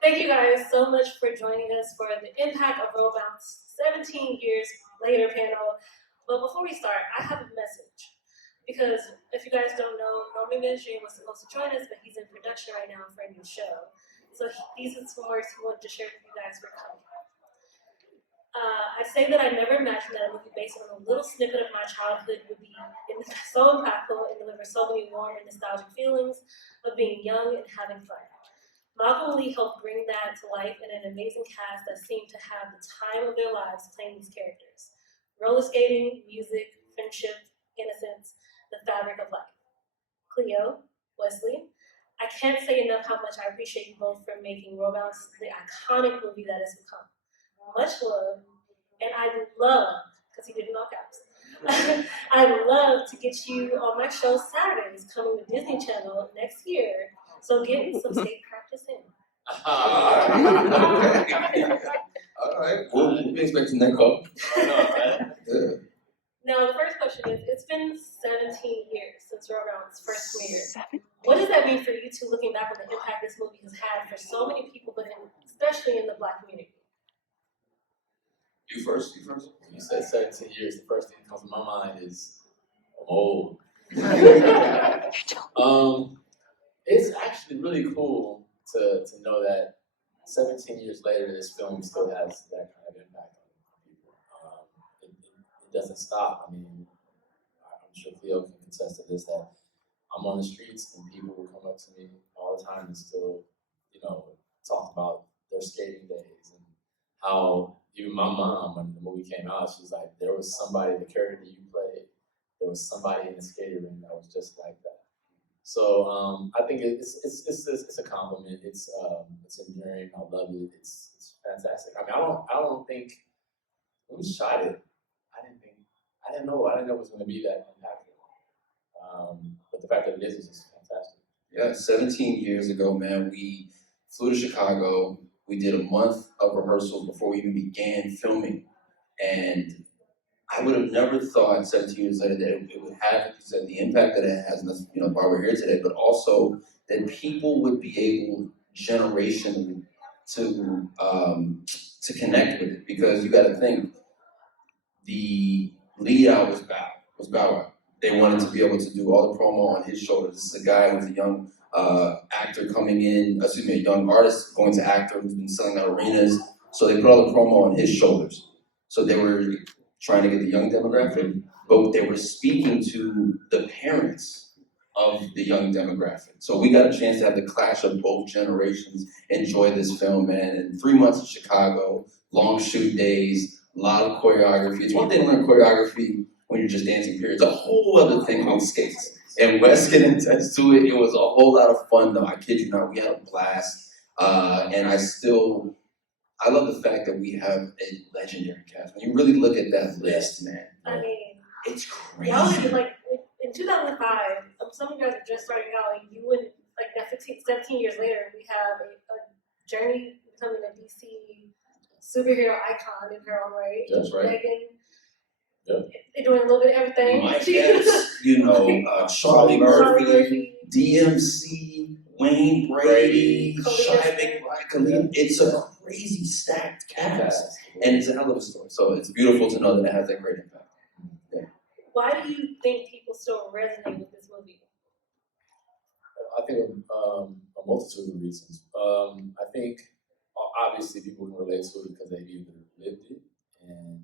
Thank you guys so much for joining us for the Impact of Roll Bounce 17 years later panel. But before we start, I have a message. Because if you guys don't know, Norman Vance Jr was supposed to join us, but he's in production right now for a new show. So these are some words he wanted to share with you guys for coming. I say that I never imagined that a movie based on a little snippet of my childhood would be so impactful and deliver so many warm and nostalgic feelings of being young and having fun. Malcolm Lee helped bring that to life in an amazing cast that seemed to have the time of their lives playing these characters. Roller skating, music, friendship, innocence, the fabric of life. Khleo, Wesley, I can't say enough how much I appreciate you both for making Roll Bounce the iconic movie that it's become. Much love, and I'd love, because he did it in all caps, I'd love to get you on my show Saturdays coming to Disney Channel next year. So get some state practice in. All right. We'll be expecting that call. Now, the first question is, it's been 17 years since Roll Bounce's first premiere. What does that mean for you two looking back on the impact this movie has had for so many people, but especially in the Black community? You first. You said 17 years. The first thing that comes to my mind is I'm old. It's actually really cool to know that 17 years later, this film still has that kind of impact on people. It doesn't stop. I mean, I'm sure Khleo can contest to this, that I'm on the streets and people will come up to me all the time and still, talk about their skating days and how even my mom, when the movie came out, she was like, there was somebody, the character that you played, there was somebody in the skating ring that was just like that. So I think it's a compliment. It's endearing. I love it. It's fantastic. I mean, I don't think when we shot it, I didn't know it was going to be that impactful. But the fact that it is just fantastic. Yeah, 17 years ago, man, we flew to Chicago. We did a month of rehearsals before we even began filming, and I would have never thought 17 years later that it would have, like you said, the impact that it has, and that's why we're here today, but also that people would be able generationally to connect with it, because you got to think, the lead out was Bow Wow. They wanted to be able to do all the promo on his shoulders. This is a guy who's a young actor coming in, a young artist going to actor who's been selling out arenas. So they put all the promo on his shoulders. So they were trying to get the young demographic, but they were speaking to the parents of the young demographic. So we got a chance to have the clash of both generations enjoy this film, man. And 3 months in Chicago, long shoot days, a lot of choreography. It's one thing to learn choreography when you're just dancing, period. It's a whole other thing on skates. And Wes can attest to it. It was a whole lot of fun, though. I kid you not, we had a blast. And I love the fact that we have a legendary cast. When you really look at that list, man, I mean, it's crazy. Y'all did, in 2005, some of you guys are just starting out, you wouldn't, that 17 years later, we have a journey becoming a DC superhero icon in her own right. That's right. Megan, Yep. They're doing a little bit of everything. Mike Epps, Charlie Murphy, DMC, Wayne Brady, Khleo. It's a crazy stacked cast, and it's a hell of a story. So it's beautiful to know that it has that great impact. Yeah. Why do you think people still resonate with this movie? I think a multitude of reasons. I think obviously people can relate to it because they've either lived it, and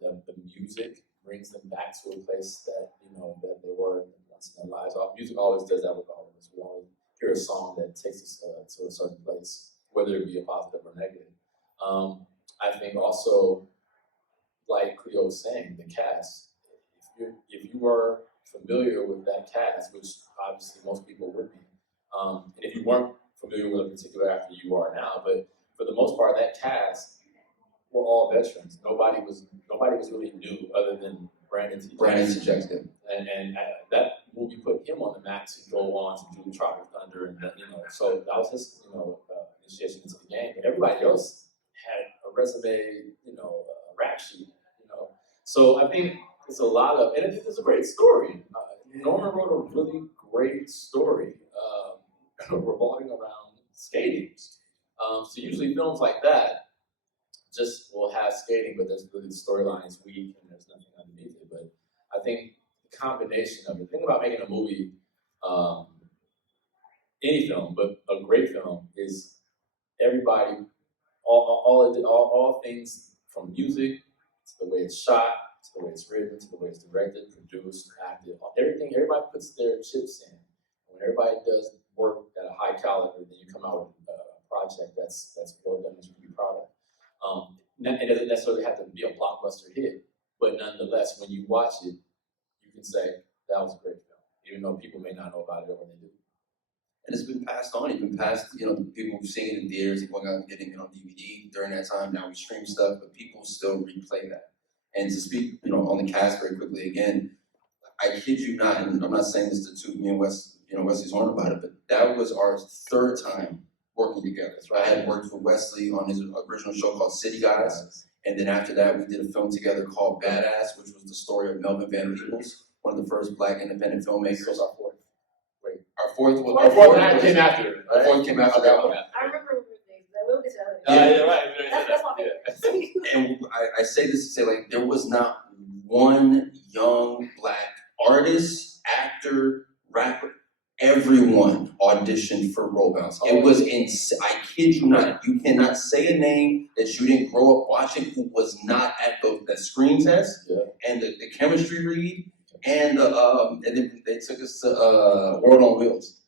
the music brings them back to a place that that they were once in their lives. Music always does that with all of us. We always hear a song that takes us to a certain place, whether it be a positive or negative. I think also, like Khleo was saying, the cast. If you were familiar with that cast, which obviously most people would be, and if you weren't familiar with a particular actor, you are now. But for the most part, that cast were all veterans. Nobody was really new other than Brandon T. Jackson. And that movie put him on the map to go on to do Tropic Thunder, and so that was his initiation into the game. But everybody else had a resume, a rap sheet, So I think it's a lot of, and it's a great story. Norman wrote a really great story revolving around skating. So usually films like that just will have skating, but there's really the storyline is weak and there's nothing underneath it. But I think the combination of it, the thing about making a movie, any film, but a great film, is everybody, all things from music to the way it's shot, to the way it's written, to the way it's directed, produced, acted, everything, everybody puts their chips in. When everybody does work at a high caliber, then you come out with a project that's well done that you can be proud of. It doesn't necessarily have to be a blockbuster hit, but nonetheless, when you watch it, you can say, that was a great film, even though people may not know about it or when they do. And it's been passed on. It's been passed, people who've seen it in theaters and going out and getting it on DVD during that time. Now we stream stuff, but people still replay that. And to speak, on the cast very quickly again, I kid you not, and I'm not saying this to toot me and Wesley's horn about it, but that was our third time working together. So I had worked with Wesley on his original show called City Guys, and then after that, we did a film together called Badass, which was the story of Norman Vance Jr, one of the first Black independent filmmakers. Our fourth came after it. Our fourth came after that one. I remember things. I will be telling Yeah, right. That's my favorite. And I say this to say, like, there was not one young Black artist, actor, rapper. Everyone auditioned for Roll Bounce. It was I kid you not. You cannot say a name that you didn't grow up watching who was not at the screen test and the chemistry read. And then they took us to World on Wheels,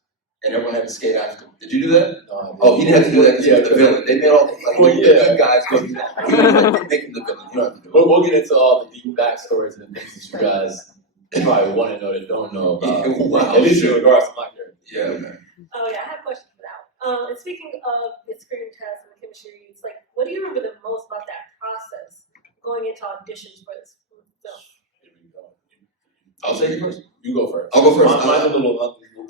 and everyone had to skate after. Did you do that? No, you didn't have to do that because you're the villain. They made all the good guys go do that. You didn't make him the villain. You don't have to do it. We'll get into all the deep backstories and the things that you guys probably want to know that don't know about. Wow. At least in regards to my character. Yeah, man. Oh yeah, I have a question for that. And speaking of the screen test and the chemistry reads, like, what do you remember the most about that process going into auditions for this film? I'll say it first. You go first. I'll go first. Mine's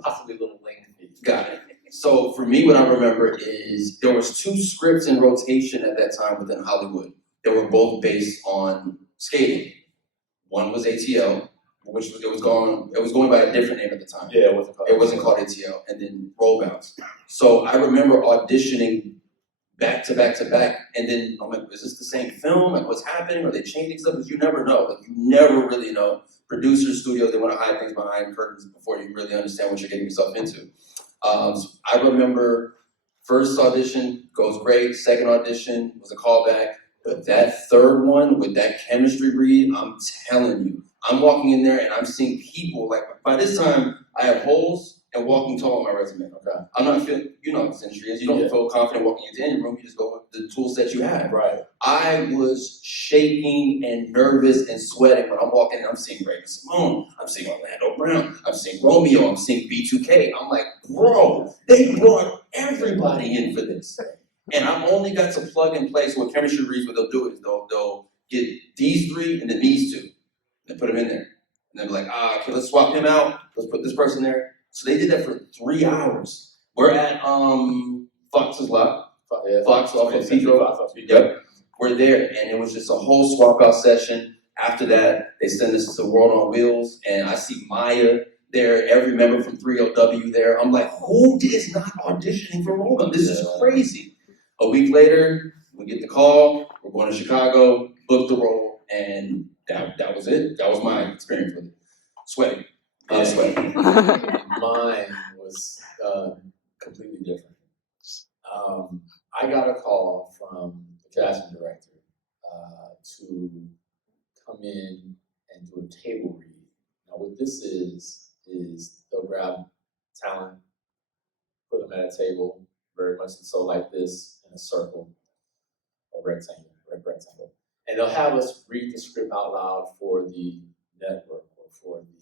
possibly a little lengthy. Got it. So for me, what I remember is there was 2 scripts in rotation at that time within Hollywood that were both based on skating. One was ATL, which it was going by a different name at the time. Yeah, it wasn't called ATL, and then Roll Bounce. So I remember auditioning back to back to back, and then I'm like, is this the same film? Like, what's happening? Are they changing stuff? Because you never know. Like, you never really know. Producers, studios, they want to hide things behind curtains before you really understand what you're getting yourself into. So I remember first audition goes great, second audition was a callback, but that third one with that chemistry read, I'm telling you, I'm walking in there and I'm seeing people, like, by this time, I have holes and walking tall on my resume. Okay. I'm not feeling, what this industry is. You don't feel confident walking into any room. You just go with the tools that you have. Right. I was shaking and nervous and sweating when I'm walking in. I'm seeing Raven Simone. I'm seeing Orlando Brown. I'm seeing Romeo. I'm seeing B2K. I'm like, bro, they brought everybody in for this. And I've only got to plug and play. So what chemistry reads, what they'll do is they'll get these 3 and then these 2 and put them in there. And they'll be like, okay, let's swap him out. Let's put this person there. So they did that for 3 hours. We're at Fox's lot. Fox off of Pedro. Yep. We're there, and it was just a whole swap out session. After that, they send us to World on Wheels, and I see Maya there, every member from 3LW there. I'm like, who is not auditioning for World on? This is crazy. A week later, we get the call. We're going to Chicago, book the role, and that was it. That was my experience with it. Sweating. Sweating. Mine was completely different. I got a call from the casting director to come in and do a table read. Now, what this is they'll grab talent, put them at a table, very much so like this, in a circle, a rectangle, and they'll have us read the script out loud for the network or for the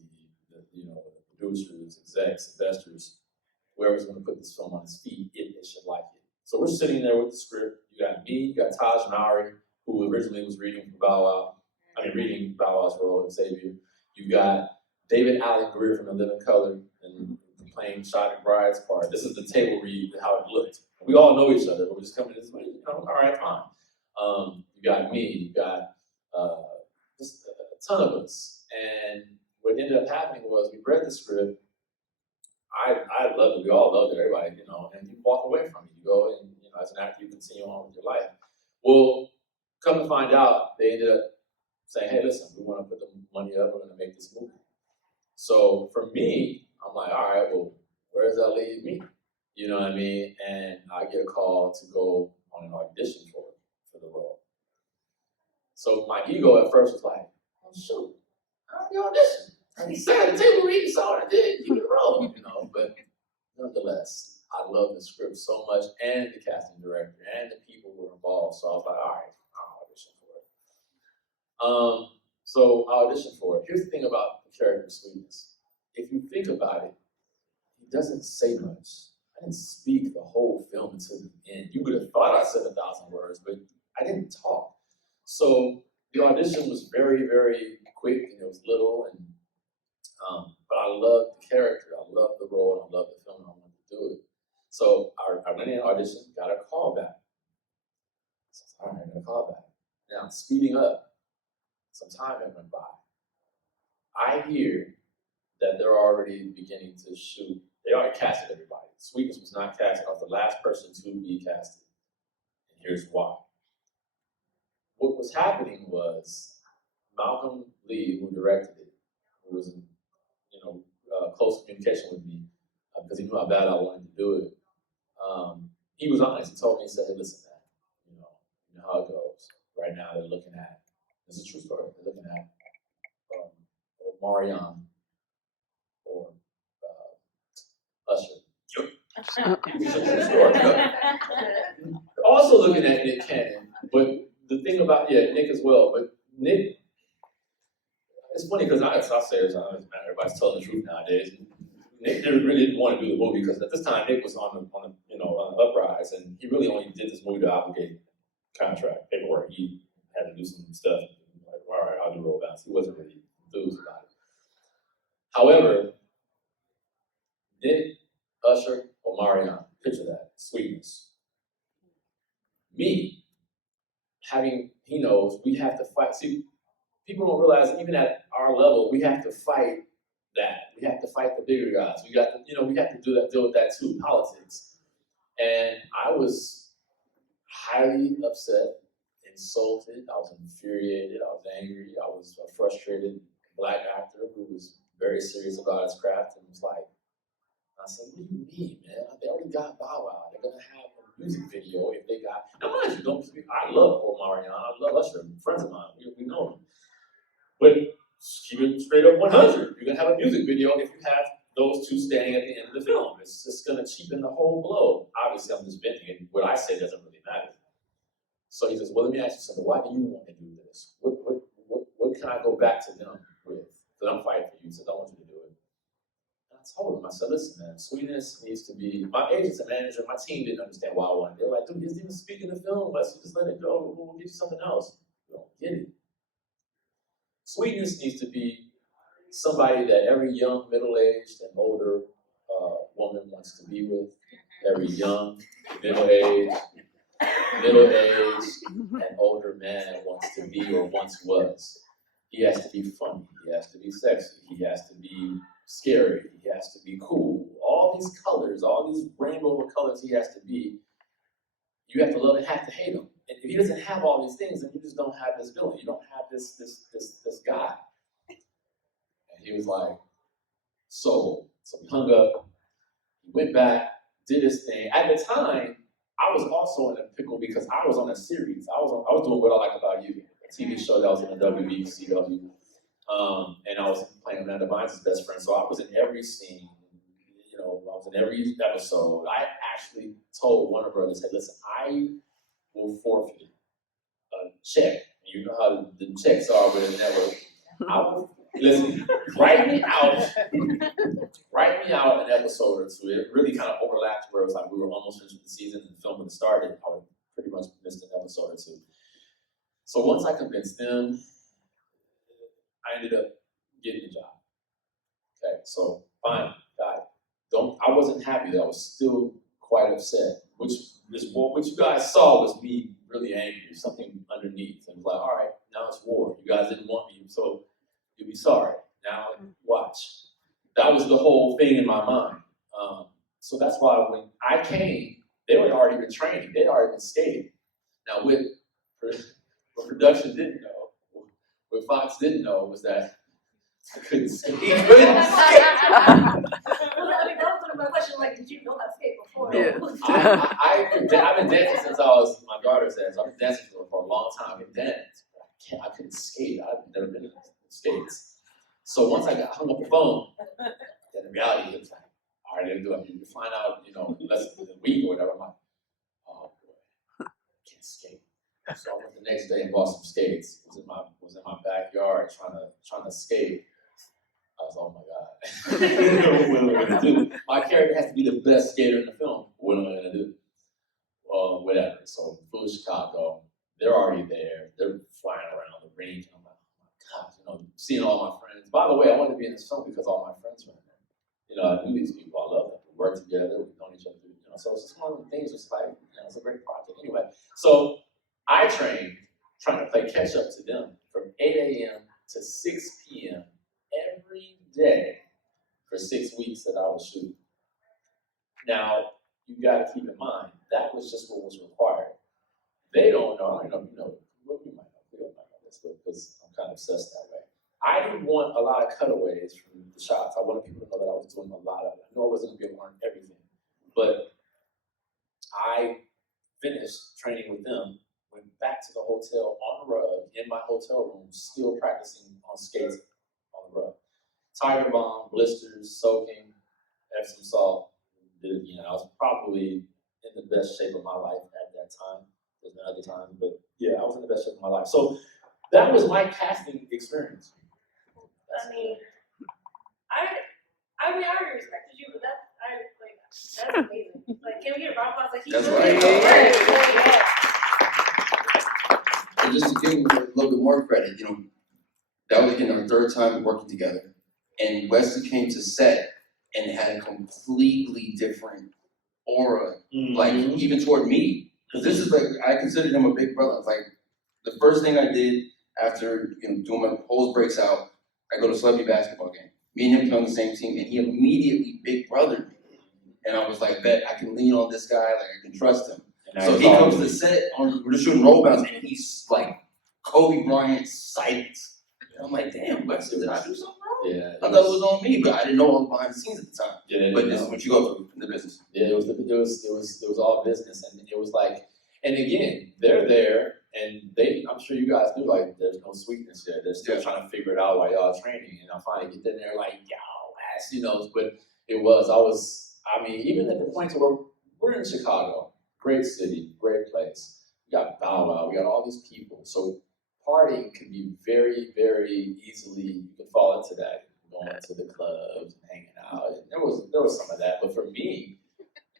producers, execs, investors, whoever's going to put this film on its feet, if they should like it. So we're sitting there with the script. You got me, you got Taj Mowry, who originally was reading Bow Wow's role, Xavier. You got David Allen Greer from The Living Color and playing Shot McBride's part. This is the table read, how it looked. We all know each other, but we're just coming to this way, all right, fine. You got me, you got just a ton of us. And what ended up happening was we read the script. I loved it. We all loved it. Everybody, and you walk away from it. You go and I as an actor, you continue on with your life. Well, come to find out, they ended up saying, hey, listen, we want to put the money up, we're going to make this movie. So for me, I'm like, all right, well, where does that leave me? You know what I mean? And I get a call to go on an audition for the role. So my ego at first was like, oh shoot, I already auditioned. I sat at the table reading, saw what I did, you the role, you know. But nonetheless, I love the script so much, and the casting director, and the people who were involved. So I was like, all right, I'll audition for it. So I auditioned for it. Here's the thing about the character Sweetness. If you think about it, he doesn't say much. I didn't speak the whole film until the end. You would have thought I said 1,000 words, but I didn't talk. So the audition was very, very quick, and it was little, and but I loved the character, I loved the role, and I loved the film, and I wanted to do it. So I went in, auditioned, got a call back. So I said, all right, I got a call back. Now, speeding up, some time had went by. I hear that they're already beginning to shoot. They already casted everybody. Sweetness was not casted. I was the last person to be casted. And here's why. What was happening was Malcolm Lee, who directed it, who was in close communication with me, because he knew how bad I wanted to do it. He was honest. He told me, he said, hey, listen, man, you know how it goes. Right now they're looking at, this is a true story, they're looking at Marion or Usher. This is a true story. Also looking at Nick Cannon, but the thing about, Nick as well, but Nick, it's funny because I say this, everybody's telling the truth nowadays. Nick really didn't want to do the movie because at this time Nick was on the uprise, and he really only did this movie to obligate contract paperwork. He had to do some stuff. Like, all right, I'll do roll bounce. He wasn't really enthused about it. However, Nick, Usher, or Marion, picture that, Sweetness. Me, he knows we have to fight. See, people don't realize even at our level, we have to fight that. We have to fight the bigger guys. We have to deal with that too, politics. And I was highly upset, insulted, I was infuriated, I was angry, I was a frustrated Black actor who was very serious about his craft and was like, I said, what do you mean, man? They already got Bow Wow. They're gonna have a music video if they got, now mind you, I love Omarion, I love Usher, friends of mine, we know them. But keep it straight up 100. You're gonna have a music video if you have those two standing at the end of the film. It's just gonna cheapen the whole blow. Obviously, I'm just venting, and what I say doesn't really matter. So he says, well, let me ask you something. Why do you want to do this? What can I go back to them with? Because I'm fighting for you. He says, I want you to do it. And I told him, I said, listen, man, Sweetness needs to be, my agents and manager, my team didn't understand why I wanted it. They were like, dude, he doesn't even speak in the film. Wesley, just let it go. We'll get you something else. You don't get it. Sweetness needs to be somebody that every young, middle-aged, and older woman wants to be with. Every young, middle-aged, and older man wants to be or once was. He has to be funny. He has to be sexy. He has to be scary. He has to be cool. All these colors, all these rainbow of colors he has to be. You have to love and have to hate him. And if he doesn't have all these things, then you just don't have this villain. You don't have this guy. And he was like, so he hung up, he went back, did his thing. At the time, I was also in a pickle because I was on a series. I was doing What I Like About You, a TV show that was in the WBCW. And I was playing Amanda Bynes' best friend. So I was in every scene, I was in every episode. I actually told Warner Brothers, hey, listen, I will forfeit a check. You know how the checks are with a network. I will, listen, write me out an episode or two. It really kind of overlapped where it was like we were almost finished with the season and the film would have started. I would pretty much missed an episode or two. So once I convinced them, I ended up getting the job. Okay, so fine, got it. I wasn't happy. I was still quite upset, which you guys saw was me really angry, something underneath. And was like, all right, now it's war. You guys didn't want me, so you'll be sorry. Now watch. That was the whole thing in my mind. So that's why when I came they were already been training. They'd already been skating. Now, what production didn't know, what Fox didn't know was that I couldn't skate. Well, I mean, that was one of my questions. Like, did you know how to skate before? I've been dancing since I was my daughter's age. I've been dancing for a long time. I can dance. I couldn't skate. I've never been in skates. So once I got hung up the phone, then the reality it was like, all right, I'm doing. You find out, less than a week or whatever. I'm like, oh boy, I can't skate. So I went the next day and bought some skates. Was in my backyard trying to skate. I was, oh my God. What am I gonna do? My character has to be the best skater in the film. What am I gonna do? Well, whatever. So flew to Chicago. They're already there. They're flying around the range. And I'm like, oh my God, seeing all my friends. By the way, I wanted to be in this film because all my friends were in there. I knew these people. I love them. We worked together. We've known each other. So it's just one of the things. It's like, it's a great project. Anyway, so I trained trying to play catch up to them from 8 a.m. to 6 p.m. every day for 6 weeks that I was shooting. Now, you got to keep in mind, that was just what was required. They don't know, we might know this, because I'm kind of obsessed that way. I didn't want a lot of cutaways from the shots. I wanted people to know that I was doing a lot of it. I knew I wasn't going to be able to learn everything. But I finished training with them, went back to the hotel on the rug, in my hotel room, still practicing on skates on the rug. Tiger bomb, blisters, soaking, Epsom salt. Did it again. I was probably in the best shape of my life at that time. There's been other times, but yeah, I was in the best shape of my life. So that was my casting experience. I mean, I already respected you, but that's amazing. Like, can we get a round of applause? Like, That's right. And just to give him a little bit more credit, that was again our third time working together, and Wesley came to set and had a completely different aura, like even toward me, because this is like I considered him a big brother. Like the first thing I did after doing my polls breaks out, I go to celebrity basketball game. Me and him play on the same team, and he immediately big brothered me, and I was like, bet I can lean on this guy, like I can trust him. So he comes to the set we're just shooting roll bounce, and he's like Kobe Bryant sight. I'm like, damn, Wesley, did I do something wrong? Yeah, I thought it was on me, but I didn't know all the behind the scenes at the time. Yeah, but this is what you go through in the business. Yeah, it was all business, and it was like, and again, they're there, and I'm sure you guys knew, like, there's no sweetness there. They're still trying to figure it out while y'all training, and I finally get in there like, but even at the point where we're in Chicago, great city, great place. We got Bow Wow, we got all these people, so partying can be very, very easily, you can fall into that, going to the clubs and hanging out. And there was some of that, but for me,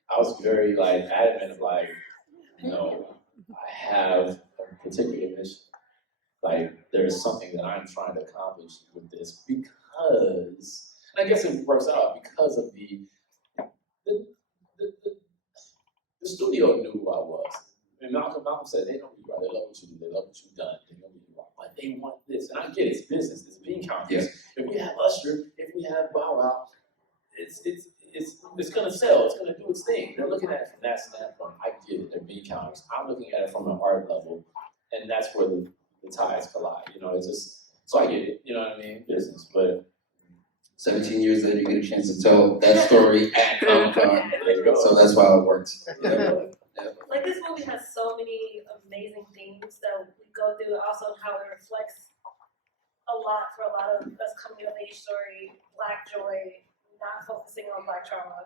I was very adamant of I have a particular mission. There is something that I'm trying to accomplish with this because, and I guess it works out because of the studio knew who I was. And Malcolm said, they know who you are, they love what you do, they love what you've done, they know who you are, but they want this. And I get it, it's business, it's bean counters. Yes. If we have Usher, if we have Bow Wow, it's gonna sell, it's gonna do its thing. They're looking at it from that standpoint. I get it, they're bean counters. I'm looking at it from an art level, and that's where the ties collide. It's just, so I get it, you know what I mean? Business, but 17 years later, you get a chance to tell that story at Comic-Con. So that's why it worked. Like, this movie has so many amazing themes that we go through, also how it reflects a lot for a lot of us coming of age story, Black joy, not focusing on Black trauma,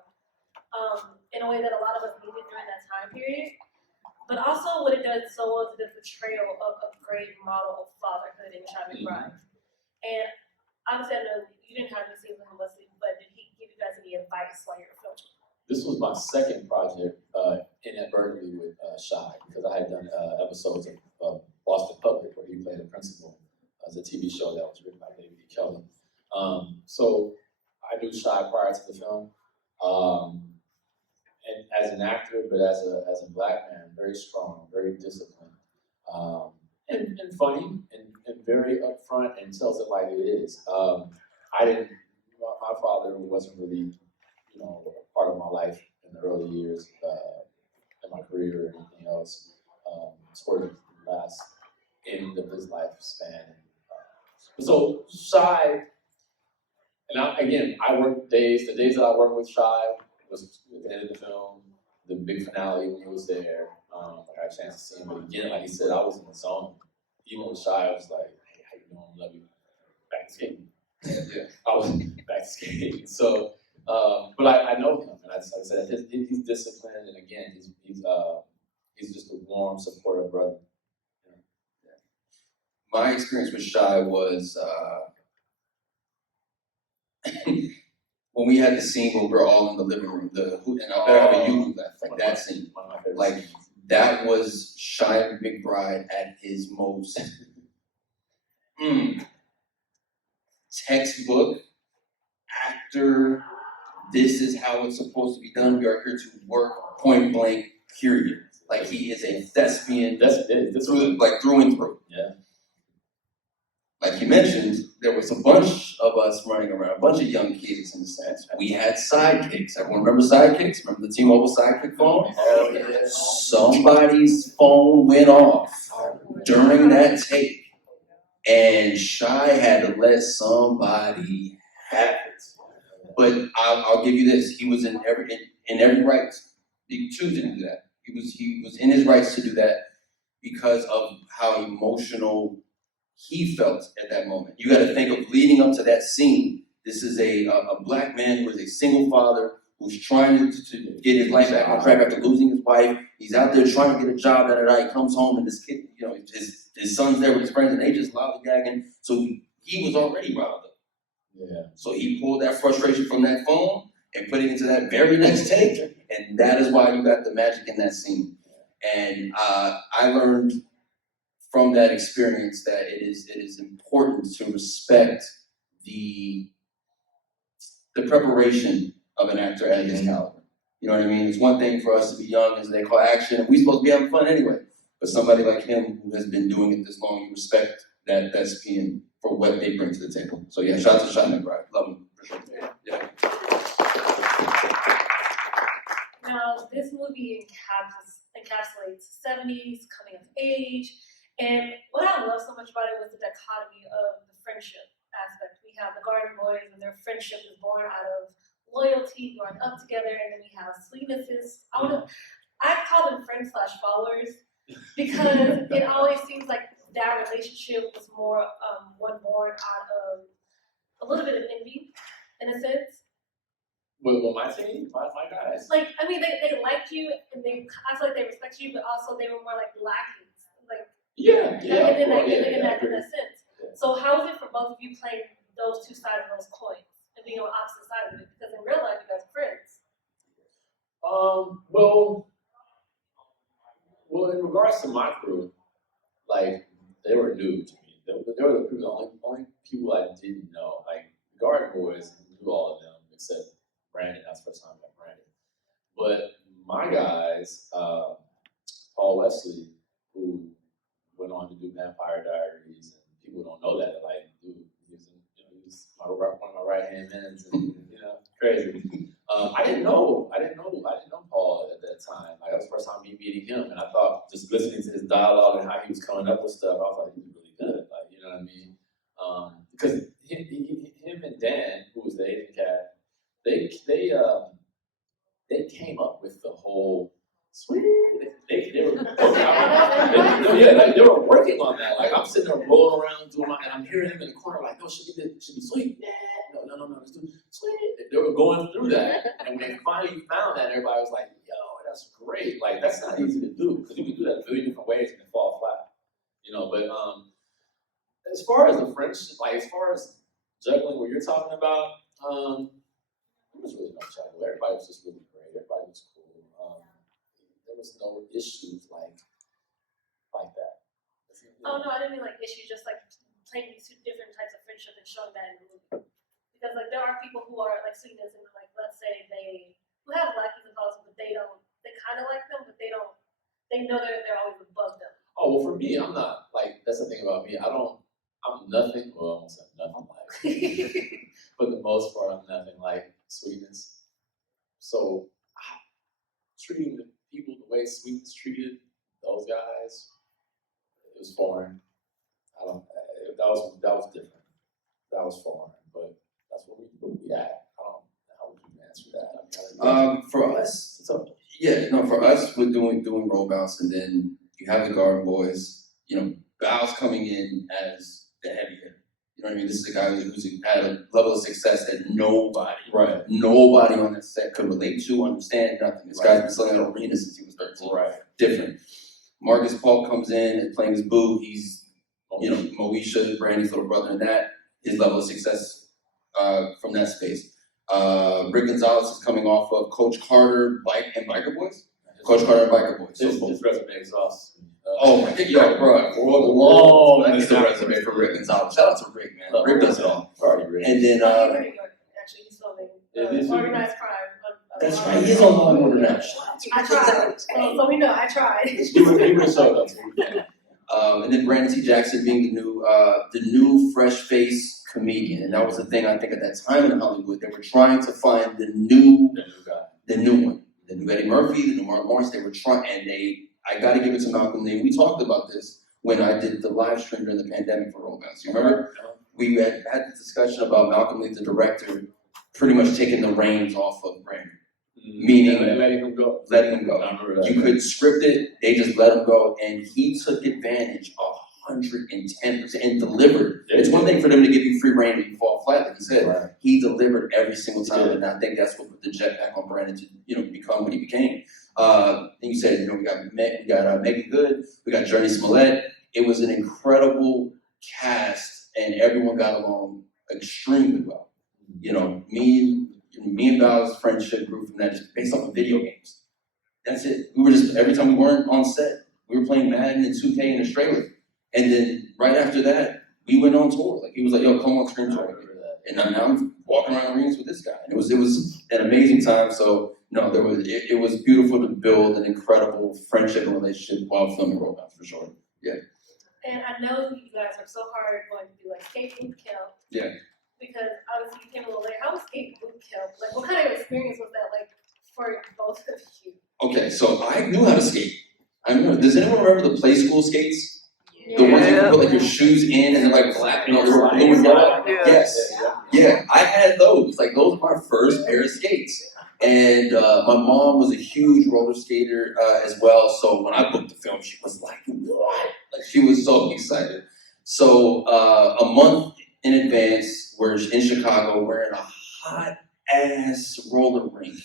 in a way that a lot of us needed during that time period. But also what it does so well is the portrayal of a great model of fatherhood in Chae Jones. And obviously, I know you didn't have any scenes with Wesley, but did he give you guys any advice while you were filming? This was my second project inadvertently with Chae, because I had done episodes of Boston Public where he played a principal as a TV show that was written by David E. Kelly. So I knew Chae prior to the film, and as an actor, but as a Black man, very strong, very disciplined, and funny, and very upfront, and tells it like it is. My father wasn't really, a part of my life in the early years. else toward the last end of his lifespan. So Chae, and I worked days. The days that I worked with Chae was at the end of the film, the big finale when he was there. I got a chance to see him, but again, like he said, I was in the zone. Even with Chae, I was like, "Hey, how you doing? Love you." Back to skating. Yeah, I was back to skating. So, but I know him, and like I said, he's disciplined, and again, he's just a warm, supportive brother. My experience with Chae was when we had the scene where we were all in the living room, and I better have a you left, like that scene. One of my favorite Like scenes. that was Chae McBride at his most textbook actor. This is how it's supposed to be done. We are here to work, point blank, period. Like he is a thespian. That's it. Through and through. Yeah. Like you mentioned, there was a bunch of us running around, a bunch of young kids in the sense. We had sidekicks. Everyone remember sidekicks? Remember the T-Mobile sidekick phone? Oh, yeah. Somebody's phone went off during that take, and Chae had to let somebody have it. But I'll give you this: he was in every right. He chose to do that. He was in his rights to do that because of how emotional he felt at that moment. You got to think of leading up to that scene. This is a black man who is a single father who's trying to get his life back on track after losing his wife. He's out there trying to get a job that night. He comes home and this kid, his son's there with his friends and they just lollygagging. So he was already riled up. Yeah. So he pulled that frustration from that phone and put it into that very next take. And that is why you got the magic in that scene. And I learned from that experience that it is important to respect the preparation of an actor at his caliber. You know what I mean? It's one thing for us to be young, as they call action, and we're supposed to be having fun anyway. But somebody like him who has been doing it this long, you respect that thespian for what they bring to the table. So yeah, shout out to Chae McBride. Love him. Yeah. Now, this movie encapsulates 70s coming of age, and what I love so much about it was the dichotomy of the friendship aspect. We have the Garden Boys, and their friendship is born out of loyalty, growing up together, and then we have Sweetnesses. I call them friends/followers because it always seems like that relationship was more one born out of a little bit of envy, in a sense. Well, my team, my guys. Like, I mean, they liked you, and I feel like they respect you, but also they were more like lackeys. Like, in that sense. Yeah. So how is it for both of you playing those two sides of those coins and being on opposite sides of it? Because in real life, you guys are friends. Well, in regards to my crew, like they were new to me. They were the only people I didn't know. Like Garden Boys, I knew all of them except Brandon. That's the first time I met Brandon. But my guys, Paul Wesley, who went on to do Vampire Diaries, and people don't know that. Like, dude, he was one of my right hand men, and crazy. I didn't know Paul at that time. Like, that was the first time me meeting him, and I thought just listening to his dialogue and how he was coming up with stuff, I was like, he's really good. Like, you know what I mean? Because him and Dan, who was the Asian cat, they came up with the whole sweet. They were working on that. Like I'm sitting there rolling around doing and I'm hearing him in the corner like, no, should be sweet. Yeah. No, let's do sweet. They were going through that, and when they finally found that, everybody was like, yo, that's great. Like that's not easy to do because you can do that a million different ways and it fall flat. But as far as the friendship, like as far as juggling what you're talking about, there was really no juggle. Everybody was just really great. Everybody was cool. There was no issues like that. Oh no, I didn't mean like issues, just like playing these two different types of friendship and showing that in the movie. Because like there are people who are like Sweetness and like let's say who have lackeys and followers, but they kind of like them, but they know they're always above them. Oh well, for me, I'm not like that's the thing about me. I'm nothing. Well, I won't say nothing like, for the most part, I'm nothing like Sweetness. So treating the people the way Sweetness treated was foreign. That was different. That was foreign, but that's what we at. How would you answer that? I mean, For us, for us, we're doing roll bounce, and then you have the Garden Boys. Bow's coming in as the heavy hitter. You know what I mean? This is a guy who's at a level of success that nobody on that set could relate to, understand, nothing. This guy's been selling out arenas since he was 13. Right. Different. Marcus Paul comes in and playing his boo. He's, Moesha, Brandy's little brother, and that his level of success from that space. Rick Gonzalez is coming off of Coach Carter and Biker Boys. Coach Carter and Biker Boys. His resume is awesome. Oh my God, bro! That's the resume for Rick Gonzalez. Shout out to Rick, man. Rick does it all. And then, actually, he's filming Organized Crime. That's right. He's on Law and Order now. I tried. So we know I tried. He would show up. And then Brandon T. Jackson being the new fresh face comedian, and that was the thing I think at that time in Hollywood. They were trying to find the new one, the new Eddie Murphy, the new Mark Lawrence. They were trying, and I got to give it to Malcolm Lee. We talked about this when I did the live stream during the pandemic for Roll Bounce. You remember? We had the discussion about Malcolm Lee, the director, pretty much taking the reins off of Brandon. Meaning letting him go. You could script it, they just let him go, and he took advantage 110% and delivered. It's one thing for them to give you free reign and you fall flat, like you said. Right. He delivered every single time, and I think that's what put the jetpack on Brandon to become what he became. And you said, we got Megan Good, we got Journey Smollett. It was an incredible cast, and everyone got along extremely well. Me and Val's friendship grew from that just based off of video games. That's it. We were just, every time we weren't on set, we were playing Madden and 2K in Australia. And then right after that, we went on tour. Like he was like, "Yo, come on screen tour." And now I'm walking around arenas with this guy. And it was an amazing time. So no, it was beautiful to build an incredible friendship and relationship while filming Roll Bounce, for sure. Yeah. And I know you guys are so hard going to do like skate boot camp. Yeah. Because obviously you came a little late. How was skate boot camp? Like, what kind of experience was that like for both of you? Okay, so I knew how to skate. I remember. Does anyone remember the play school skates? Yeah. The ones you can put like your shoes in and they're like black, they were blue and yellow. Yes. Yeah, I had those. Like those were my first pair of skates. And my mom was a huge roller skater as well. So when I booked the film, she was like, "What?" Like she was so excited. So a month in advance, we're in Chicago. We're in a hot ass roller rink.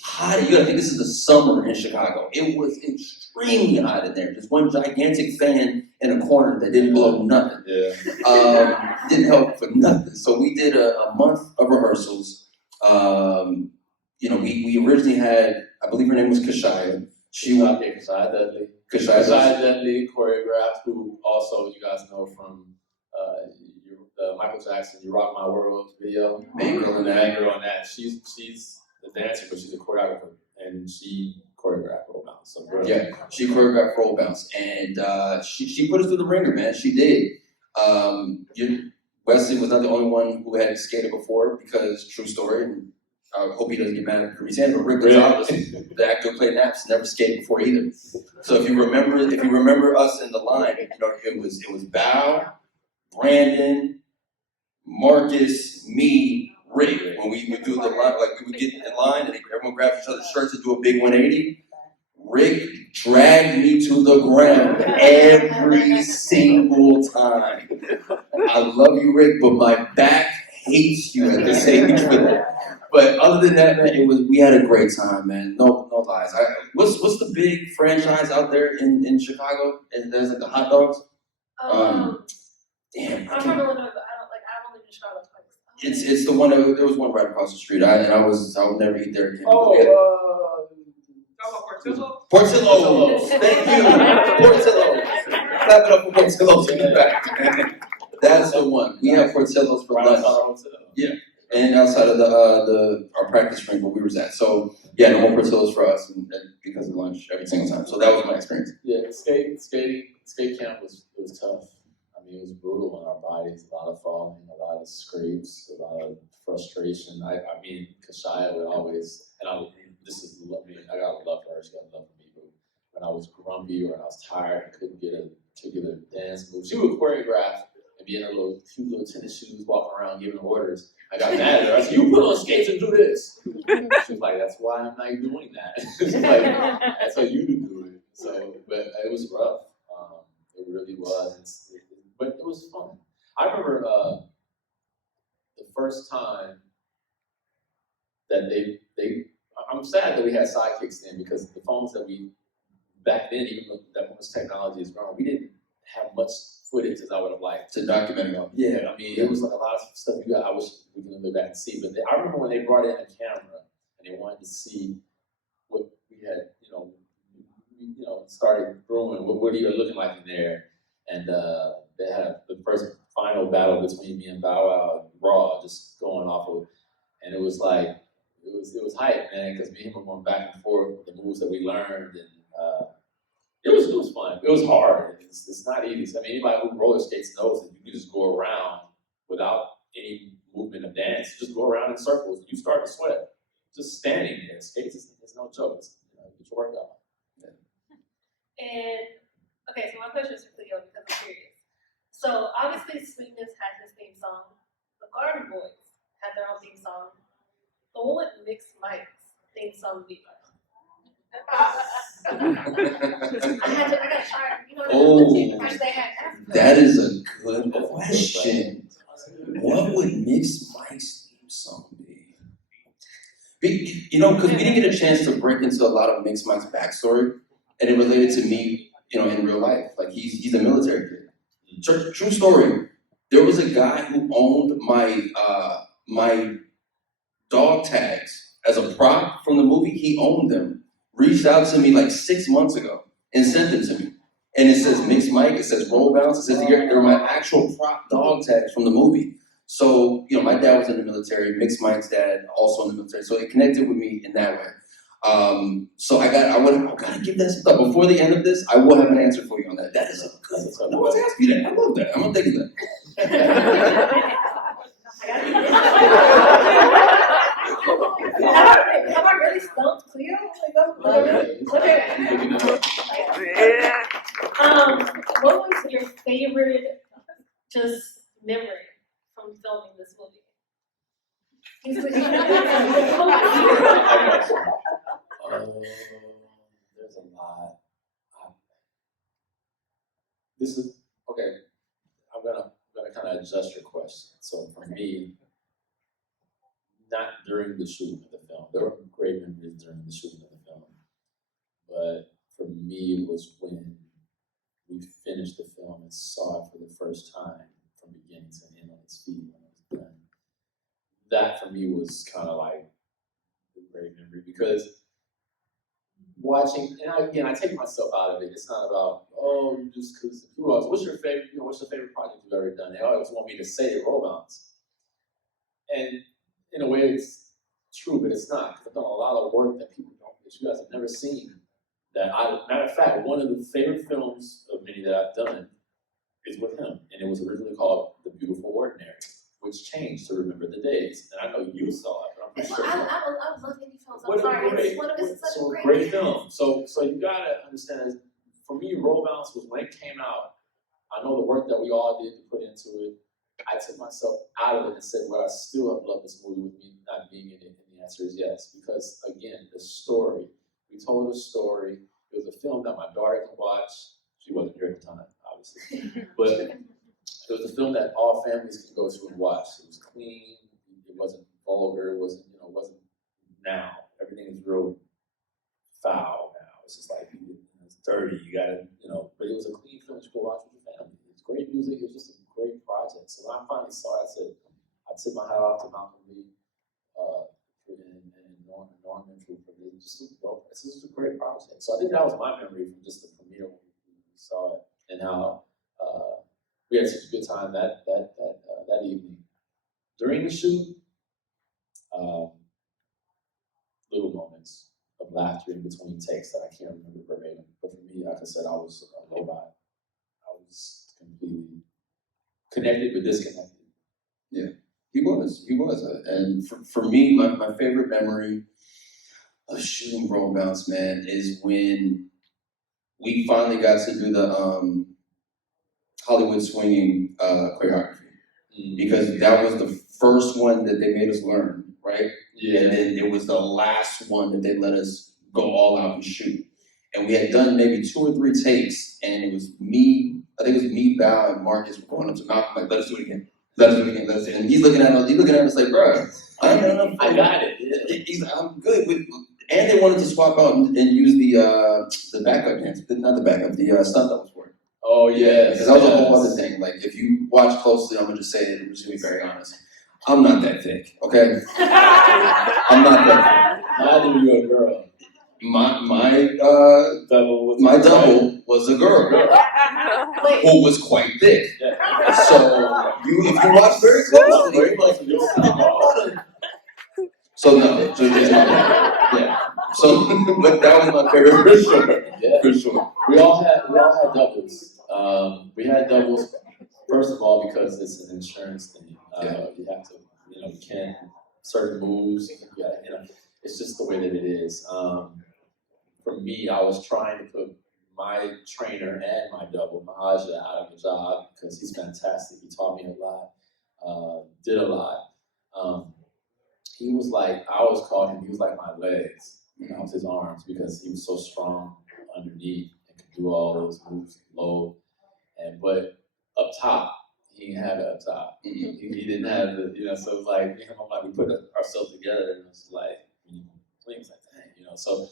Hot. You gotta think this is the summer in Chicago. It was extremely hot in there. Just one gigantic fan in a corner that didn't blow nothing. Yeah. Didn't help for nothing. So we did a month of rehearsals. We originally had, I believe her name was Khleo. Khleo Dudley, choreographed, who also you guys know from Michael Jackson, "You Rock My World" video. Main girl on that. She's the dancer, but she's a choreographer, and she choreographed Roll Bounce. So yeah, she choreographed Roll Bounce, and she put us through the ringer, man. She did. Wesley was not the only one who had skated before, because true story. And I hope he doesn't get mad at me saying, but Rick Gonzalez, the actor who played Naps, never skated before either. So if you remember us in the line, it was Bow, Brandon, Marcus, me, Rick. When we would do the line, like we would get in line and everyone grabbed each other's shirts and do a big 180. Rick dragged me to the ground every single time. I love you, Rick, but my back hates you at this age for that. But other than that, man, we had a great time, man. No lies. What's the big franchise out there in Chicago? And there's like the hot dogs. Damn. I'm trying to look up, but I've only been to Chicago twice. It's the one there was one right across the street. I would never eat there again. Portillo. Thank you. Portillo. Clap it up for Portillo's in the back. That's the one. We have Portillo's for lunch. Yeah. And outside of our practice rink where we was at. So yeah, no more Portillo's for us and because of lunch every single time. So that was my experience. Yeah, skate camp was tough. I mean, it was brutal on our bodies. A lot of falling, a lot of scrapes, a lot of frustration. I mean, Khleo would always, and I got love for her. She got love for me. But when I was grumpy or I was tired, I couldn't get a particular dance move. She would choreograph and be in her cute little tennis shoes, walking around giving orders. I got mad at her. I said, "You put on skates and do this." She was like, "That's why I'm not doing that." She's like, "That's how you do it." So, but it was rough. It really was. But it was fun. I remember the first time that I'm sad that we had sidekicks then, because the phones that we, back then, even though that much technology is growing, we didn't have much footage as I would have liked. To document it. Yeah, I mean, it was like a lot of stuff I wish we could go back and see. But I remember when they brought in a camera and they wanted to see what we had, started brewing, what you were looking like in there. And they had the first final battle between me and Bow Wow and Raw just going off of, and it was like, it was hype, man, because me and him were going back and forth with the moves that we learned, and it was fun. It was hard. It's not easy. I mean, anybody who roller skates knows that you can just go around without any movement of dance. Just go around in circles. You start to sweat. Just standing there. Skates is no joke. It's, get your workout. And okay, so my question is for Khleo because I'm curious. So obviously, Sweetness had his theme song. The Garden Boys had their own theme song. But what would Mixed Mike's theme song be like? I got shy. That is a good question. What would Mixed Mike's theme song be? Because we didn't get a chance to break into a lot of Mixed Mike's backstory, and it related to me, in real life. Like he's a military kid. True story. There was a guy who owned my dog tags as a prop from the movie. He owned them. Reached out to me like 6 months ago and sent them to me. And it says Mixed Mike, it says Roll Bounce, it says they're my actual prop dog tags from the movie. So, my dad was in the military, Mixed Mike's dad also in the military. So it connected with me in that way. So I gotta give that some thought. Before the end of this, I will have an answer for you on that. That is a good one. No one's asked me that. I love that. I'm gonna think of that. Have I really stumped Khleo? What was your favorite just memory from filming this movie? There's a lot. This is okay. I'm gonna kind of adjust your question. So for me, not during the shooting of the film. There were great memories during the shooting of the film, but for me, it was when we finished the film and saw it for the first time from beginning to end on its feet when it was done. That for me was kind of like a great memory, because watching, and I take myself out of it. It's not about, just because who else? What's your favorite project you've ever done? They always want me to say it, Roll Bounce. And in a way, it's true, but it's not. I've done a lot of work that you guys have never seen. Matter of fact, one of the favorite films of many that I've done is with him, and it was originally called The Beautiful Ordinary, which changed to Remember the Days. And I know you saw it, but I'm pretty sure. I love indie films. I'm sorry. It's such a great film. So you gotta understand. For me, Roll Bounce was when it came out. I know the work that we all did to put into it. I took myself out of it and said, "Well, I still have loved this movie with me not being in it." And the answer is yes, because again, the story. We told a story. It was a film that my daughter could watch. She wasn't here at the time, obviously, but it was a film that all families could go to and watch. It was clean. It wasn't vulgar. It wasn't now. Everything is real foul now. It's just like it's dirty. You gotta but it was a clean film that you could watch with your family. It's great music. It was just a great project. So when I finally saw it, I took my hat off to Malcolm Lee and Norman for this is a great project. So I think that was my memory from just the premiere when we saw it, and how we had such a good time that evening. During the shoot, little moments of laughter in between takes that I can't remember verbatim. But for me, like I said, I was a robot. I was completely connected but disconnected. Yeah, he was. And for me, my favorite memory of shooting Roll Bounce, man, is when we finally got to do Hollywood swinging choreography. Because that was the first one that they made us learn, right? Yeah. And then it was the last one that they let us go all out and shoot. And we had done maybe 2 or 3 takes, and it was me, I think it was me, Bao, and Marcus were going up to Malcolm, like, let us do it again. Let us do it again. Let's do it. And he's looking at us like, bro, I got it. Yeah. He's like, I'm good with, and they wanted to swap out and use the backup dance, not the backup, the stunt doubles for it. Oh yeah, because that was a whole other thing. Like, if you watch closely, I'm gonna just say it. I'm just gonna be very honest. I'm not that thick, okay? I'm not that thick. Neither you a girl. My double was a girl who was quite thick. Yeah. So if you watch very closely, so no, so just my bad. Yeah. So, but that was my favorite for sure. Yeah, for sure. We all had doubles. We had doubles. First of all, because it's an insurance thing. You have to, you can't certain moves. It's just the way that it is. For me, I was trying to put my trainer and my double, Mahaja, out of a job because he's fantastic. He taught me a lot, did a lot. He was like, I always called him, he was like my legs. I was his arms because he was so strong underneath and could do all those moves low. But up top, he didn't have it up top. He didn't have the, so it was like, we put ourselves together and it was like, things like that, So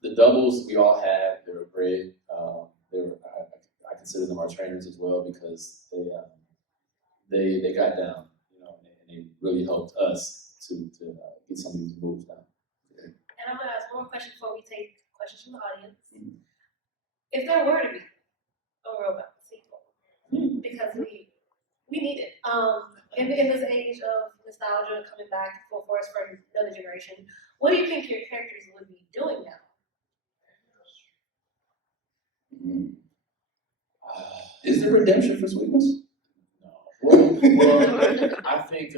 the doubles we all had, they were great. I consider them our trainers as well because they got down, and they really helped us to get some of these moves down. And I'm gonna ask one more question before we take questions from the audience. If there were to be a robot sequel, because we need it. In this age of nostalgia coming back full force for another generation, what do you think your characters would be doing now? Is there redemption for sweetness? No. Well, I think,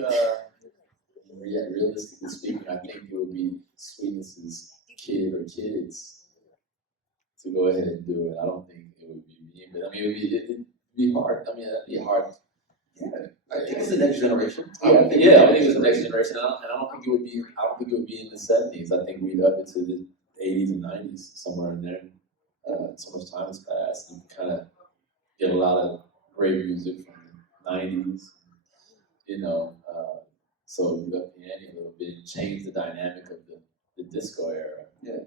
realistically speaking, I think it would be Sweetness's kid or kids to go ahead and do it. I don't think it would be me, but I mean, it'd be hard. I mean, that'd be hard. Yeah, I think it's the next generation. I think it's the next generation, and I don't think it would be. I don't think it would be in the '70s. I think we'd up into the '80s and '90s, somewhere in there. So much time has passed, and kind of get a lot of great music from the '90s. So we got the ante a little bit and change the dynamic of the disco era. Yeah.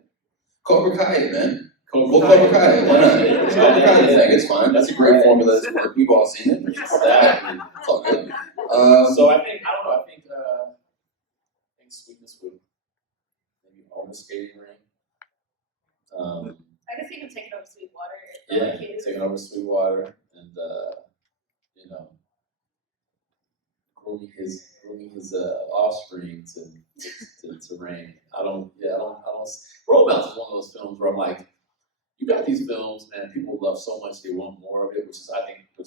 Cobra Kai, man. Cobra Kai. Why not? Cobra Kai thing, it's fine. That's a great formula. We've all seen it. Exactly. It's all good. So I think Sweetness would maybe own a skating rink. I guess he can take it over Sweetwater. Taking over Sweetwater and grooming his offspring to reign. Romance is one of those films where I'm like, you got these films, man, people love so much, they want more of it, which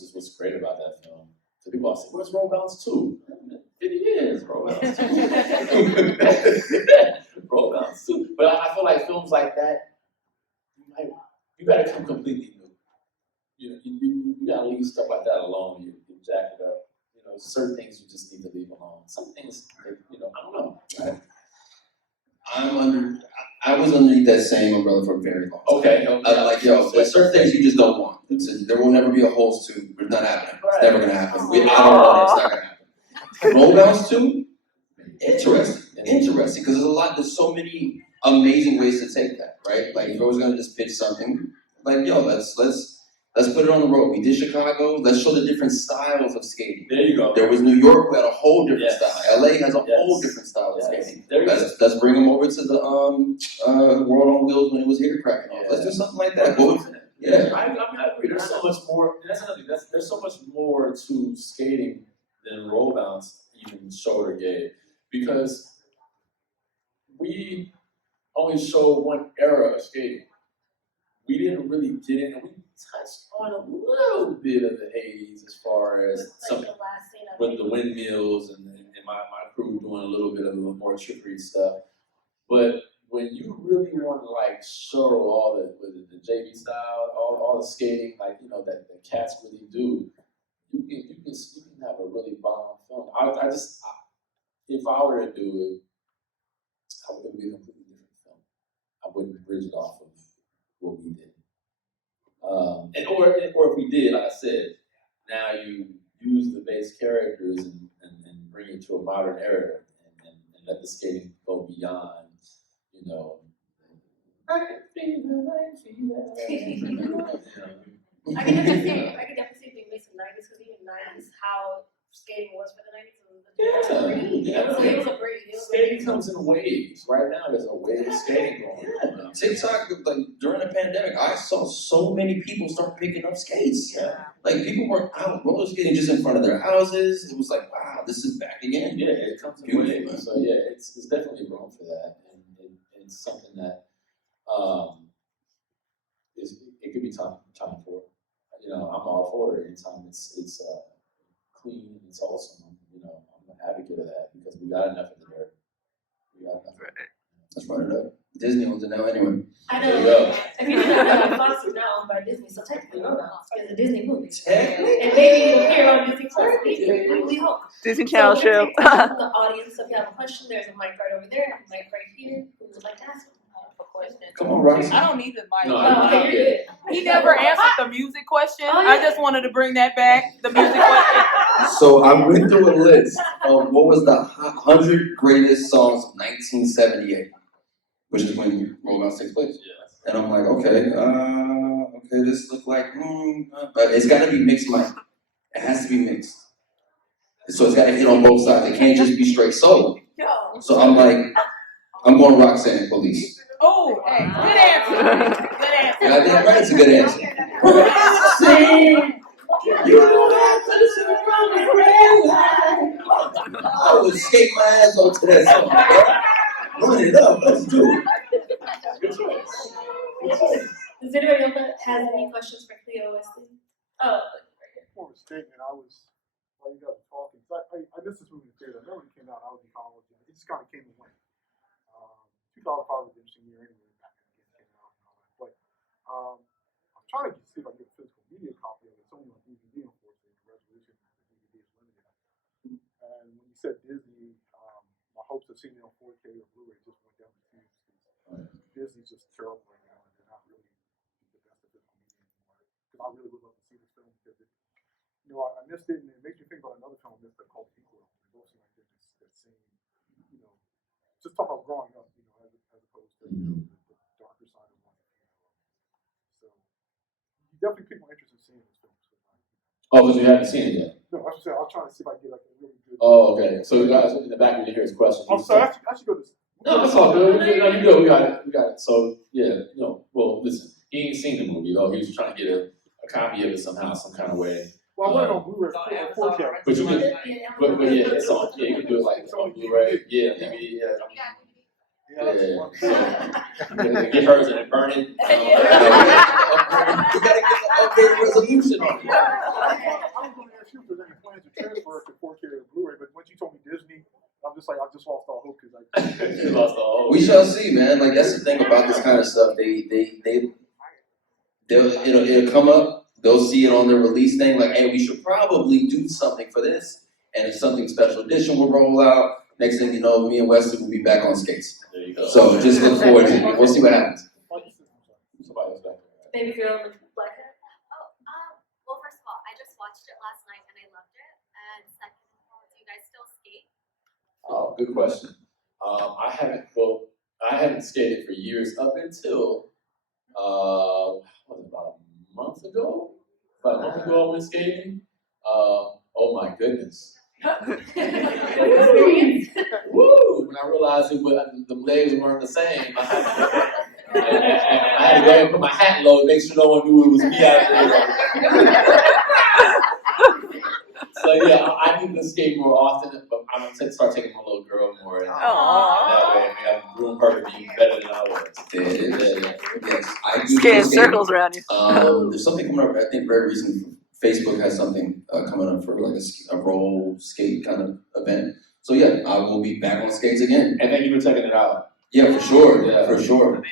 is what's great about that film. So people are saying, where's Romance 2? It is Romance 2. Romance 2. But I feel like films like that, you gotta come completely new. You gotta leave stuff like that alone. You jack it up. Certain things you just need to leave alone. Some things, I don't know. Right? I was underneath that same umbrella for a very long time. Okay. There's certain things you just don't want. There will never be a Holes 2. It's not happening. Right. It's never gonna happen. I don't want it. It's not gonna happen. Roll Bounce 2? Interesting. Because there's so many amazing ways to take that, right? Like, if I was gonna just pitch something, like, let's put it on the road. We did Chicago. Let's show the different styles of skating. There you go. There was New York, who had a whole different style. LA has a whole different style of skating. Let's bring them over to the World on Wheels when it was here cracking off. Let's do something like that. I agree. There's so much more. That's another thing. There's so much more to skating than roll bounce even showed or gave, because we only showed one era of skating. We didn't really get in, and we touched on a little bit of the 80s as far as something with the windmills and my crew doing a little bit of the more trickery stuff. But when you really want to show all the JV style, all the skating, like, you know, that the cats really do, you can have a really bomb film. If I were to do it, it would be a completely different film. I wouldn't bridge it off of what we did. Or if we did, like I said, now you use the base characters and bring it to a modern era and let the skating go beyond, you know. I can definitely see being mixed in the 90s because even 90s, how skating was for the 90s. It was a breed. Skating comes in waves. Right now, there's a wave of skating going on. TikTok, like during the pandemic, I saw so many people start picking up skates. Yeah. Like people were out roller skating just in front of their houses. It was like, wow, this is back again. Yeah, it comes in waves. Man. So yeah, it's definitely room for that, and it's something that it could be time for. You know, I'm all for it. Anytime it's clean and it's wholesome. You know, I'm an advocate of that because we got enough in the dirt. We got enough. Right. Let's run it up. Disney owns it now anyway. I know. There you go. If you didn't know, Fox is now owned by Disney, so technically it's a Disney movie. Technically? And maybe it'll appear on Disney Plus. We hope. Disney Channel show. The audience, so if you have a question, there's a mic right over there, a mic right here. Who would like to ask a question? Come on, Roxy. I don't need the mic. No, you're good. He never answered the music question. Oh, yeah. I just wanted to bring that back. The music question. So I went through a list of what was the 100 greatest songs of 1978, which is when Romance takes place. Yeah. And I'm like, okay, this look like, but it's got to be mixed, Mike. It has to be mixed. So it's got to hit on both sides. It can't just be straight solo. So I'm like, I'm going Roxanne Police. Oh, hey, good answer. Good answer. Yeah, I think that's a good answer. Roxanne, you don't have to listen from the red line. I would skate my ass off to that song. Bro. Run it up. Let's do it. Good choice. Does anybody else has any questions for Khleo Wesley? Oh, More of a statement. While you guys were talking, I missed this movie in the theater. I remember when it came out, I was in college, and it just kind of came and went. 2005 was an interesting year anyway, back when it came out and all that. But I'm trying to see if I can get a physical media copy of it. It's only on DVD, unfortunately. The resolution of the DVD is limited. And when you said Disney, my hopes of seeing it on 4K or Blu-ray just went down the tubes. Disney's just terrible right now, and they're not really the best of physical media anymore. Because I really would love to see this film because it, you know, I missed it, and it makes me think about another film I missed called Khleo. They both seem like they're just that same, you know, just talk about growing up, you know, as opposed to the darker side of life. So you definitely piqued my interest in seeing this film. Oh, because you haven't seen it yet. No, I was trying to see if I can get like a really good. Oh, okay. So you guys in the back, we didn't hear his question. I'm sorry, I should go to. No, it's all good. No, you go. We got it. So yeah, well, listen, he ain't seen the movie though. He was trying to get a copy of it somehow, some kind of way. Well, I want it on Blu-ray 4K. But you can, but yeah, it's on. Yeah, you can do it like on Blu-ray. Yeah, maybe. Yeah. Get hers and then burn it. You gotta get the updated resolution on it. I'm going to ask you if there's any plans to transfer it to 4K or Blu-ray, but once you told me Disney, I'm just like, I just lost all hope because You lost all hope. We shall see, man. Like that's the thing about this kind of stuff. It'll come up. They'll see it on their release thing. Like, hey, we should probably do something for this, and if something special edition will roll out. Next thing you know, me and Wesley will be back on skates. There you go. So just look forward to it. We'll see what happens. Somebody's back there. baby girl with black hair. Well, first of all, I just watched it last night and I loved it. And second of all, do you guys still skate? Oh, good question. I haven't skated for years up until about a month ago. About a month ago I went skating. Oh my goodness. Woo! When I realized the legs weren't the same, I had to go ahead and put my hat low to make sure no one knew it was me out there. So yeah, I need to skate more often, but I'm gonna start taking my little girl more, and that way I can groom her to be better than I was. Yes, I do Skating skate. circles around you. There's something coming up. I think very recently. Facebook has something coming up for like a roll skate kind of event. So yeah, I will be back on skates again. And thank you for checking it out. Yeah, for sure. Yeah. For sure.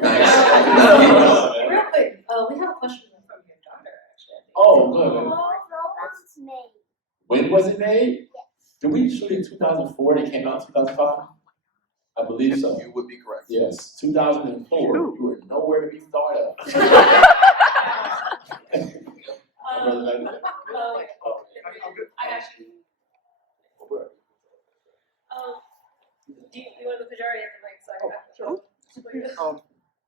Nice. Real quick, we have a question from your daughter, actually. Oh, good. Robot's made. When was it made? Did we shoot it in 2004 and it came out in 2005? I believe so. You would be correct. Yes, 2004. You were nowhere to be thought of. I got you. Do you want to put your hand in the mic? Sorry.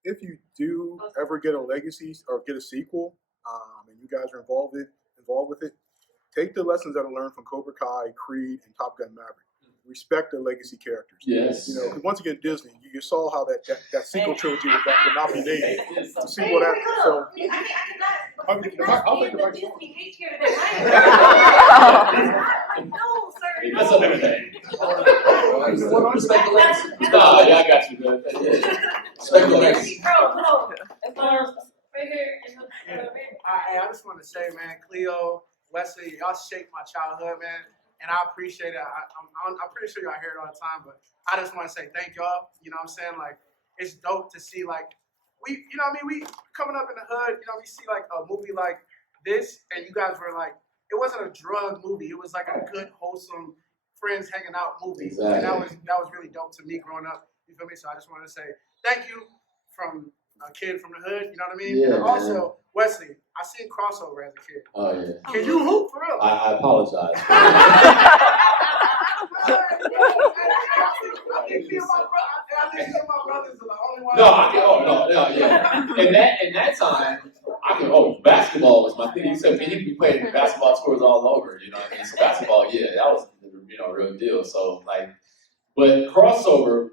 If you do ever get a legacy or get a sequel, and you guys are involved with it, take the lessons that are learned from Cobra Kai, Creed, and Top Gun Maverick. Respect the legacy characters. Yes. You know, 'cause once again, Disney, you saw how that sequel trilogy would not be made. To see what happened. So, I'll make the mic. Disney hate here today. No, sir. You mess up everything. Respect the legacy. No, yeah, I got you, man. Respect the legacy. No. Right here. I just want to say, man, Khleo, Wesley, y'all shaped my childhood, man, and I appreciate it. I'm pretty sure y'all hear it all the time, but I just want to say thank y'all. You know what I'm saying? Like, it's dope to see, like, we coming up in the hood, we see, like, a movie like this, and you guys were, like, it wasn't a drug movie. It was, like, a good, wholesome, friends hanging out movie. Exactly. And that was really dope to me growing up. You feel me? So I just wanted to say thank you from a kid from the hood, you know what I mean? Yeah, and then also, Wesley, I seen Crossover as a kid. Oh, yeah. Can you hoop for real? I apologize. In that time, basketball was my thing. So we played basketball tours all over, you know what I mean? So basketball, yeah, that was, real deal. So, like, but crossover,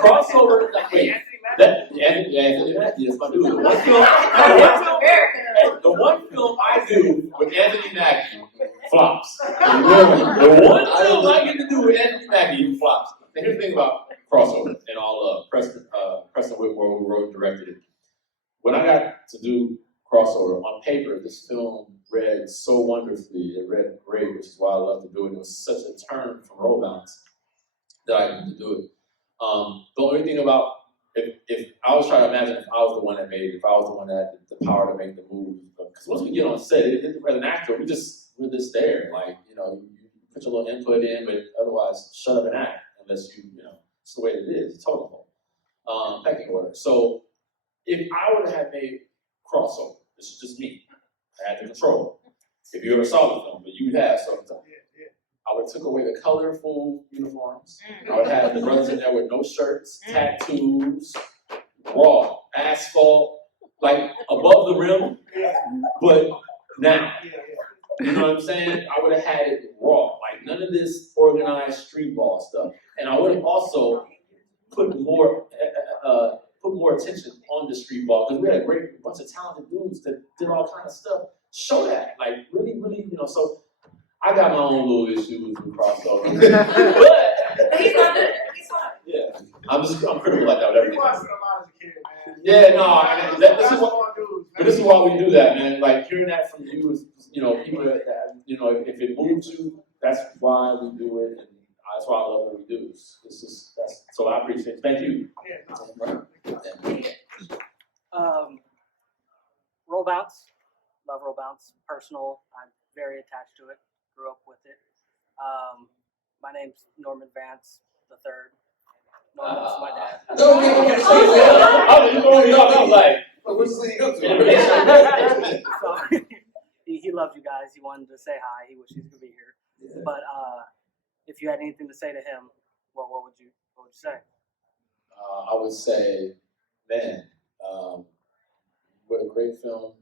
crossover, Anthony Mackie is my dude. The one film I do with Anthony Mackie flops. The one film I get to do with Anthony Mackie flops. Now here's the thing about crossover and all Preston Whitmore, who wrote and directed it. When I got to do crossover, on paper, this film read so wonderfully. It read great, which is why I love to do it. It was such a turn from roll bounce that I needed to do it. The only thing about, if I was trying to imagine if I was the one that made it, if I was the one that had the power to make the move, because once we get on set, as an actor, we're just there. Like, you put your little input in, but otherwise, shut up and act, unless it's the way it is. It's total pecking order. So, if I would have made crossover, this is just me, I had the control. If you ever saw the film, but you have something. I would have took away the colorful uniforms. I would have the brothers in there with no shirts, tattoos, raw, asphalt, like above the rim, but now. You know what I'm saying? I would have had it raw, like none of this organized street ball stuff. And I would have also put more attention on the street ball, because we had a great bunch of talented dudes that did all kind of stuff. Show that, like really, so I got my own little issues with crossover. But he's not good. He's fine. Yeah. I'm critical like that with everything. You watched a lot as a kid, man. Yeah, no, this is why we do that, man. Like hearing that from you is, people that if it moves you, that's why we do it, and that's why I love what we do. So I appreciate it. Thank you. Roll bounce, love roll bounce. Personal, I'm very attached to it. Grew up with it. My name's Norman Vance III. Norman's my dad. I was like, what's leading up to? So, he loved you guys. He wanted to say hi. He wishes he could be here. Yeah. But if you had anything to say to him, what would you say? I would say, man, what a great film.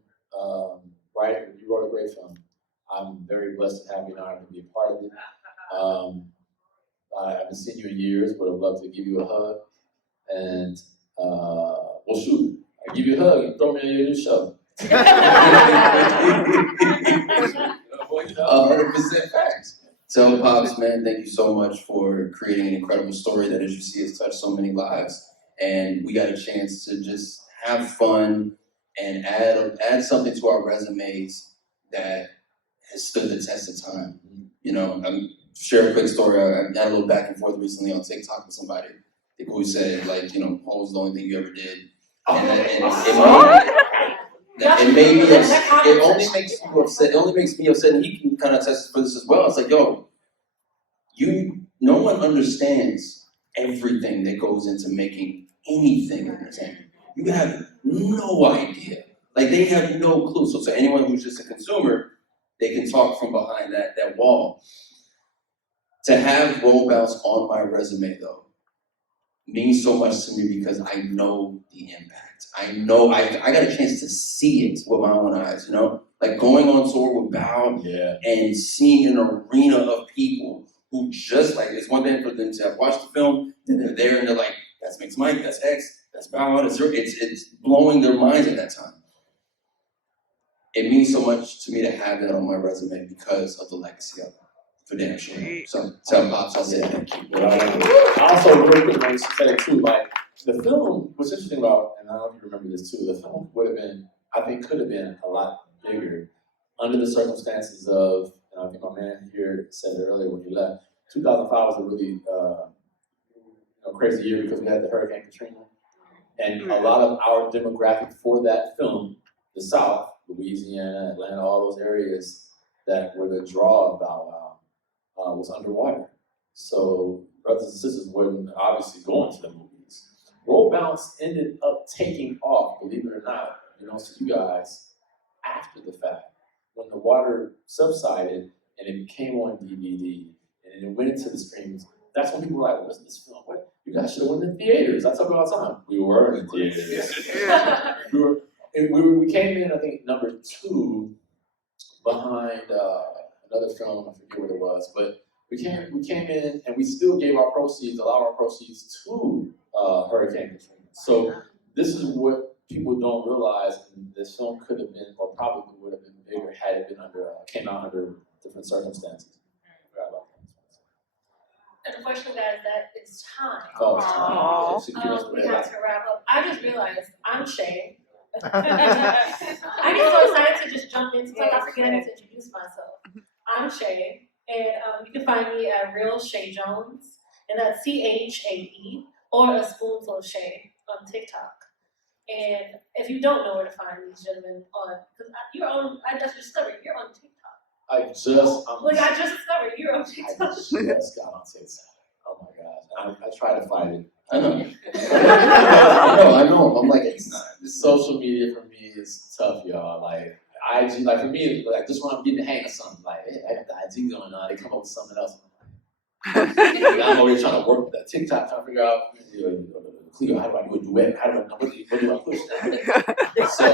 Right, you wrote a great film. I'm very blessed and happy and honored to be a part of it. I haven't seen you in years, but I'd love to give you a hug. And, shoot, I give you a hug and throw me on your new show. 100% facts. So, Pops, man, thank you so much for creating an incredible story that, as you see, has touched so many lives. And we got a chance to just have fun and add something to our resumes that has stood the test of time. share a quick story. I had a little back and forth recently on TikTok with somebody who said, like, you know, porn was the only thing you ever did. And it made me upset. It only makes you upset. It only makes me upset, and he can kind of attest for this as well. It's like, yo, no one understands everything that goes into making anything entertainment. You have no idea. Like, they have no clue. So to anyone who's just a consumer, they can talk from behind that wall. To have roll bounce on my resume, though, means so much to me because I know the impact. I know I got a chance to see it with my own eyes, you know? Like going on tour with Bow and seeing an arena of people who just like, it's one thing for them to have watched the film, then they're there and they're like, that's Mix Mike, that's X, that's Bow Wow, it's blowing their minds at that time. It means so much to me to have that on my resume because of the legacy of it. For damn sure. So tell Pops I'll say thank you. Also, real quick, I said it too, like, the film, what's interesting about, and I don't know if you remember this too, the film would have been, I think could have been a lot bigger under the circumstances of, and I think my man here said it earlier when he left, 2005 was a really crazy year because we had the Hurricane Katrina. And a lot of our demographic for that film, the South, Louisiana, Atlanta, all those areas that were the draw of Bow Wow, was underwater. So brothers and sisters weren't obviously going to the movies. Roll Bounce ended up taking off, believe it or not, to you guys after the fact. When the water subsided and it came on DVD and it went into the streams, that's when people were like, what's this film? What? You guys should have went in the theaters. I talk about all the time. We were in the theaters. we came in, I think, number 2 behind another film, I forget what it was, but we came in and we still gave our proceeds, a lot of our proceeds to Hurricane Katrina. So this is what people don't realize, and this film could have been, or probably would have been bigger had it been came out under different circumstances. And unfortunately, guys, that is time. We We have to wrap up. I just realized I'm Chae. I get so excited to just jump into it. I forget to introduce myself. I'm Chae, and you can find me at Real Chae Jones, and that's CHAE, or a spoonful of Chae on TikTok. And if you don't know where to find these gentlemen because I just discovered you're on TikTok. I just discovered you're on TikTok. I just got on TikTok. Oh my gosh. I try to fight it. I know. I know. I'm like, it's not. Social media for me is tough, y'all. Like, IG, like for me, like just when I'm getting the hang of something, like, hey, I got the IG going on, they come up with something else. I'm over here trying to work with that TikTok, trying to figure out, Khleo, how do I do a duet? What do I push? So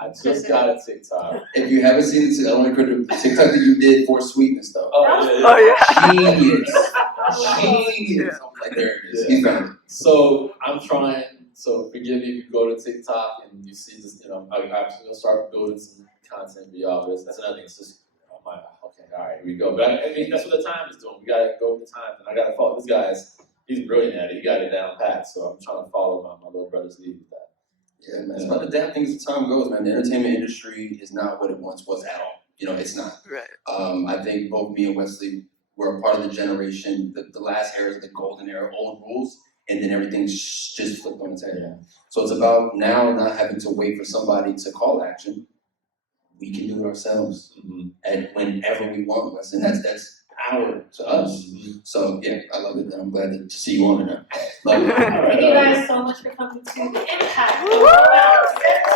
I just got a TikTok. If you haven't seen it, I want to credit the TikTok that you did for Sweetness, though. Genius. I'm like, there it is. He found it. So I'm trying. So forgive me if you go to TikTok and you see this. I'm actually gonna start building some content for y'all. But that's another thing. It's just, okay, all right, here we go. But I mean, that's what the time is doing. We gotta go with the time, and I gotta follow this guy's. He's brilliant at it. He got it down pat. So I'm trying to follow my little brother's lead with that. Yeah, man. It's about adapting as the time goes, man. The entertainment industry is not what it once was at all. It's not. Right. I think both me and Wesley were a part of the generation, the last era of the golden era, old rules, and then everything's just flipped on its head. Yeah. So it's about now not having to wait for somebody to call action. We can do it ourselves, and whenever we want, Wes, and that's power to us. So yeah, I love it, and I'm glad to see you on it now. Love it. Thank you guys so much for coming to the Impact. About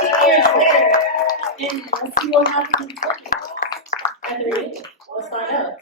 17 years later, and let's see what happens at the beginning. Let's find out.